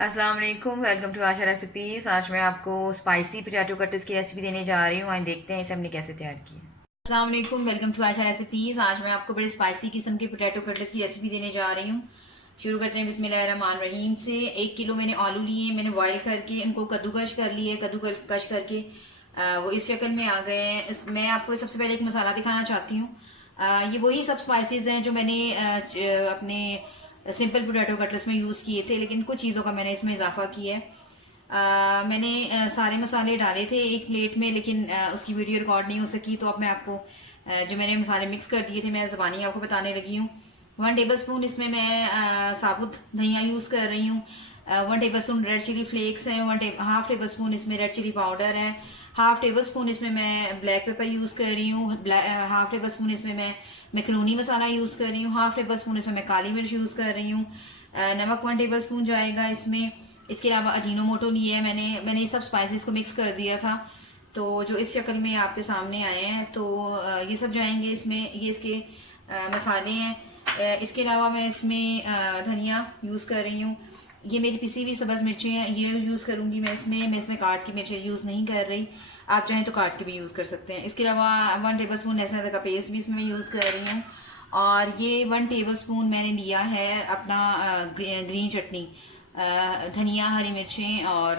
अस्सलाम वालेकुम, welcome to Asha recipes. आज मैं आपको स्पाइसी पोटैटो कटर्स की रेसिपी देने जा रही हूँ। आज देखते हैं इसे हमने कैसे तैयार की है। अस्सलाम वालेकुम, वेलकम टू आशा रेसिपीज़। आज मैं आपको बड़े स्पाइसी किस्म के पोटैटो कटर्स की रेसिपी देने जा रही हूँ। शुरू करते हैं बिस्मिल्लाहिर्रहमानिर्रहीम से। 1 किलो मैंने आलू लिए, मैंने बॉयल करके उनको कद्दूकश कर लिए। कद्दूकश करके वो इस शक्ल में आ गए हैं। मैं आपको सबसे पहले एक मसाला दिखाना चाहती हूँ। ये वही सब स्पाइसेस हैं जो मैंने अपने सिंपल पोटैटो कटलेट्स में यूज़ किए थे, लेकिन कुछ चीज़ों का मैंने इसमें इजाफा किया है। मैंने सारे मसाले डाले थे एक प्लेट में, लेकिन उसकी वीडियो रिकॉर्ड नहीं हो सकी, तो अब मैं आपको जो मैंने मसाले मिक्स कर दिए थे मैं ज़बानी आपको बताने लगी हूँ। 1 टेबल स्पून इसमें मैं साबुत धनिया यूज़ कर रही हूँ। 1 tablespoon red chilli flakes है। हाफ टेबल स्पून इसमें रेड चिली पाउडर है। हाफ टेबल स्पून इसमें मैं ब्लैक पेपर यूज़ कर रही हूँ। हाफ टेबल स्पून इसमें मैं मैक्रोनी मसाला यूज़ कर रही हूँ। हाफ टेबल स्पून इसमें मैं काली मिर्च यूज़ कर रही हूँ। नमक 1 टेबल स्पून जाएगा इसमें। इसके अलावा अजीनोमोटो लिया है मैंने ये सब स्पाइसेस को मिक्स कर दिया था, तो जो इस शक्ल में आपके सामने आए हैं, तो ये सब जाएंगे इसमें। ये इसके मसाले हैं। इसके अलावा मैं इसमें धनिया यूज़ कर रही हूँ। ये मेरी पिसी हुई सब्ज़ मिर्चें हैं, ये यूज़ करूँगी मैं इसमें काट की मिर्चें यूज़ नहीं कर रही। आप चाहें तो काट के भी यूज़ कर सकते हैं। इसके अलावा 1 टेबल स्पून लहसुन अदरक का पेस्ट भी इसमें मैं यूज़ कर रही हूँ। और ये 1 टेबल स्पून मैंने लिया है अपना ग्रीन चटनी, धनिया, हरी मिर्चें और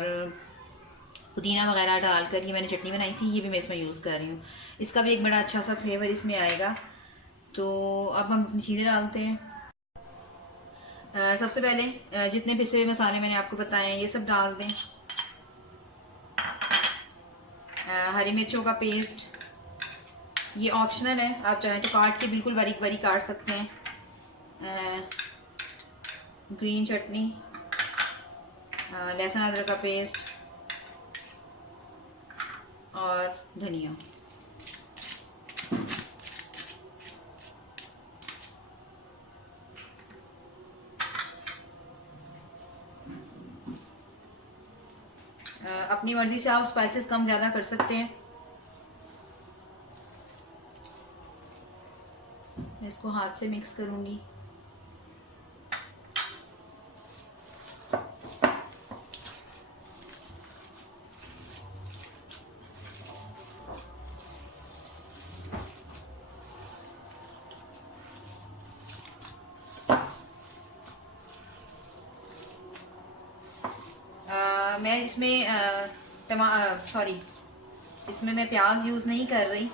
पुदीना वगैरह डालकर ये मैंने चटनी बनाई थी, ये भी मैं इसमें यूज़ कर रही हूँ। इसका भी एक बड़ा अच्छा सा फ्लेवर इसमें आएगा। तो अब हम अपनी चीज़ें डालते हैं। सबसे पहले जितने पिसे हुए मसाले मैंने आपको बताए हैं ये सब डाल दें। हरी मिर्चों का पेस्ट ये ऑप्शनल है, आप चाहें तो काट के बिल्कुल बारीक बारीक काट सकते हैं। ग्रीन चटनी, लहसुन अदरक का पेस्ट और धनिया। अपनी मर्जी से आप स्पाइसेस कम ज़्यादा कर सकते हैं। मैं इसको हाथ से मिक्स करूँगी। मैं इसमें इसमें मैं प्याज यूज़ नहीं कर रही।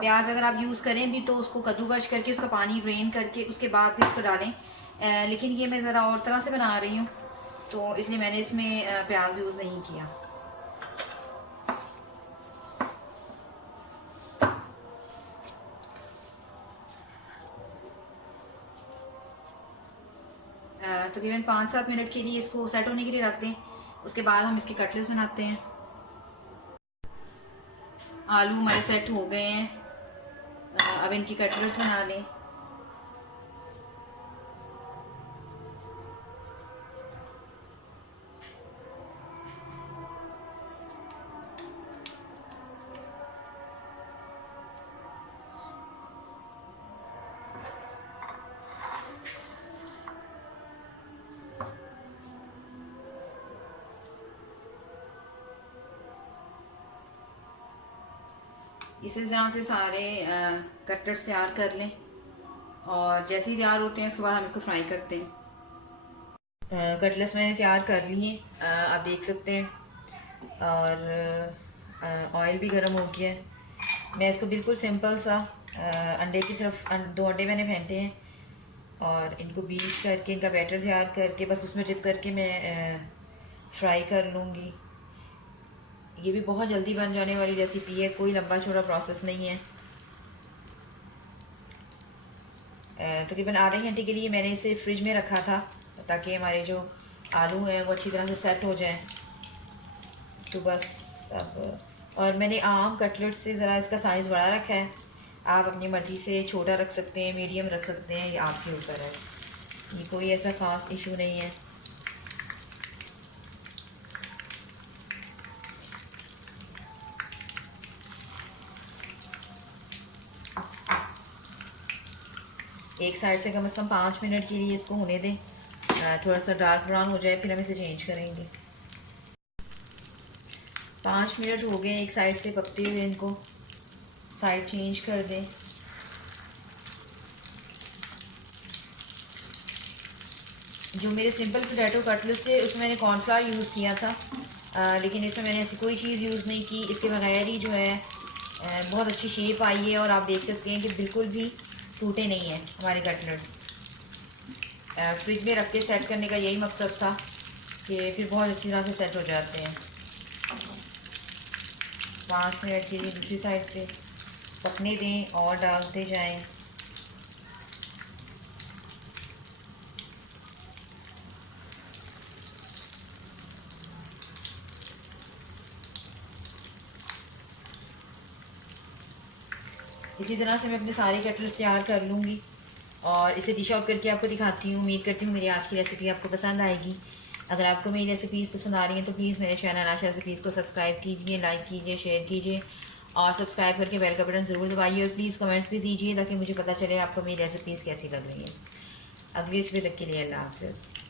प्याज अगर आप यूज़ करें भी तो उसको कद्दूकश करके उसका पानी ड्रेन करके उसके बाद फिर उसको डालें। लेकिन ये मैं ज़रा और तरह से बना रही हूँ, तो इसलिए मैंने इसमें प्याज यूज़ नहीं किया। तकरीबन 5-7 मिनट के लिए इसको सेट होने के लिए रख दें। उसके बाद हम इसके कटलेट्स बनाते हैं। आलू हमारे सेट हो गए हैं, अब इनकी कटलेट्स बना लें। इसी तरह से सारे कटलेट्स तैयार कर लें, और जैसे ही तैयार होते हैं उसके बाद हम इसको फ्राई करते हैं। कटलेट्स मैंने तैयार कर लिए, आप देख सकते हैं। और ऑयल भी गर्म हो गया है। मैं इसको बिल्कुल सिंपल सा अंडे की सिर्फ 2 अंडे मैंने फेंटे हैं, और इनको बीट करके इनका बैटर तैयार करके बस उसमें डिप करके मैं फ्राई कर लूँगी। ये भी बहुत जल्दी बन जाने वाली रेसिपी है, कोई लंबा चौड़ा प्रोसेस नहीं है। तकरीबन आधे घंटे के लिए मैंने इसे फ्रिज में रखा था ताकि हमारे जो आलू हैं वो अच्छी तरह से सेट हो जाएं। तो बस अब, और मैंने आम कटलेट से ज़रा इसका साइज़ बड़ा रखा है। आप अपनी मर्ज़ी से छोटा रख सकते हैं, मीडियम रख सकते हैं, ये आपके ऊपर है। ये कोई ऐसा ख़ास इशू नहीं है। एक साइड से कम 5 मिनट के लिए इसको होने दें। थोड़ा सा डार्क ब्राउन हो जाए फिर हम इसे चेंज करेंगे। 5 मिनट हो गए एक साइड से पकते हुए, इनको साइड चेंज कर दें। जो मेरे सिंपल पोटैटो कटलेट्स थे उसमें मैंने कॉर्नफ्लावर यूज़ किया था, लेकिन इसमें मैंने ऐसी कोई चीज़ यूज़ नहीं की। इसके बगैर ही जो है बहुत अच्छी शेप आई है और आप देख सकते हैं कि बिल्कुल भी टूटे नहीं हैं हमारे कटलेट्स। फ्रिज में रख के सेट करने का यही मकसद था कि फिर बहुत अच्छी तरह से सेट हो जाते हैं। 5 मिनट के लिए दूसरी साइड पे पकने दें और डालते जाएं। इसी तरह से मैं अपने सारे कटलेट्स तैयार कर लूँगी और इसे डिश आउट करके आपको दिखाती हूँ। उम्मीद करती हूँ मेरी आज की रेसिपी आपको पसंद आएगी। अगर आपको मेरी रेसिपीज़ पसंद आ रही हैं तो प्लीज़ मेरे चैनल आशा रेसिपीज़ को सब्सक्राइब कीजिए, लाइक कीजिए, शेयर कीजिए और सब्सक्राइब करके बेल का बटन ज़रूर दबाइए और प्लीज़ कमेंट्स भी दीजिए ताकि मुझे पता चले आपको मेरी रेसिपीज़ कैसी लग रही हैं। अगली रेसिपी तक के लिए अल्लाह हाफ़िज़।